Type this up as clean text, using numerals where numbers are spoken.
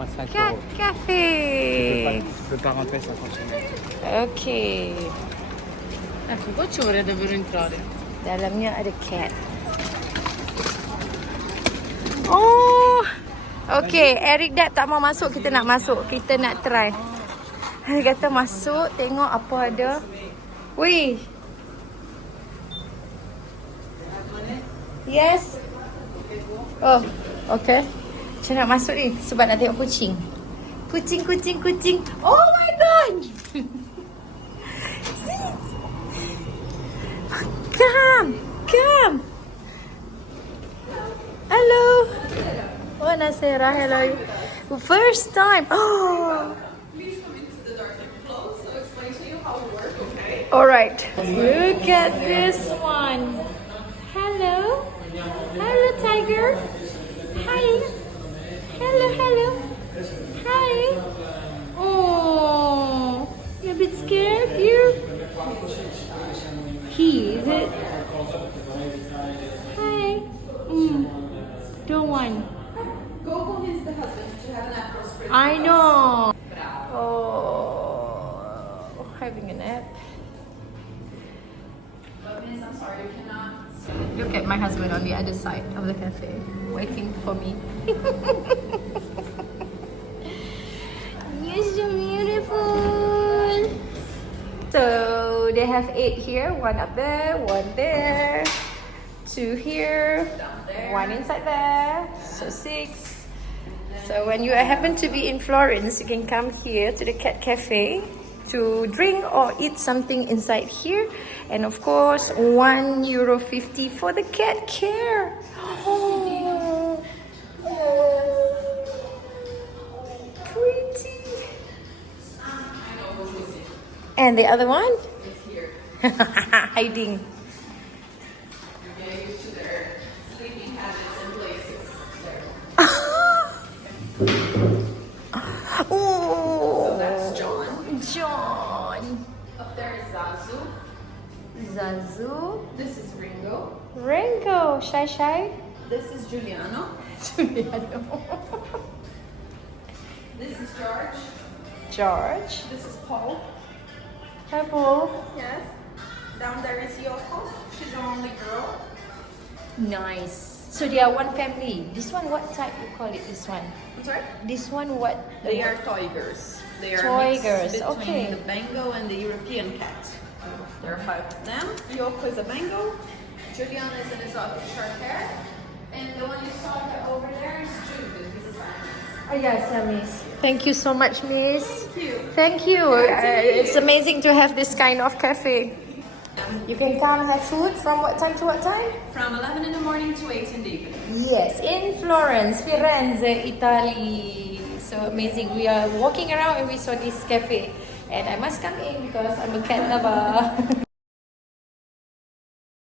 à 5 Cat euros. Cafe. Tu peux pas rentrer sans consommer. Ok. Ecco, qua ci vorrei davvero entrare. Dalamnya ada cat. Oh. Okay, Eric Dad tak mau masuk, kita nak masuk. Kita nak try. Dia kata masuk, tengok apa ada. Wih. Yes. Oh, okay. Saya nak masuk ni sebab nak tengok kucing. Kucing, kucing, kucing. Oh my god. Come, come. Hello. Oh, Nasira, hello. First time. Oh. Please come into the dark and close. I'll explain to you how it works, okay? All right. Look at this one. Hello. Hello, tiger. Hi. Hello, hello. Hi. Oh, you're a bit scared, you? He, is it? Hi. Don't want. Go convince the husband to have an apple spritz. I know. Oh, having a nap. But miss, I'm sorry, you cannot. Look at my husband on the other side of the cafe, waiting for me. You're so beautiful. So they have 8 here, 1 up there, 1 there, 2 here, 1 inside there, so 6. So when you happen to be in Florence, you can come here to the cat cafe to drink or eat something inside here, and of course €1.50 for the cat care. Oh, pretty. And the other one? It's here. Hiding. You get used to their sleeping habits and places. There. Oh, So that's John. John. Up there is Zazu. Zazu. This is Ringo. Ringo. Shy Shy. This is Giuliano. This is George. George. This is Paul. Hi, Paul. Yes. Down there is Yoko. She's our only girl. Nice. So they are one family. This one, what type you call it? This one. I'm sorry? This one, what? They are tigers. They are Tigers, mixed between okay. the Bengal and the European cat. There are 5 of them. Yoko is a Bengal. Julian is an exotic short hair. And the one you saw over there is Jude. He's a Siamese. Oh yes, Miss. Thank you so much, Miss. Thank you. Thank you. It's amazing to have this kind of cafe. You can come have food from what time to what time? From 11 in the morning to 8 in the evening. Yes, in Florence, Firenze, Italy. So amazing. We are walking around and we saw this cafe. And I must come in because I'm a cat lover.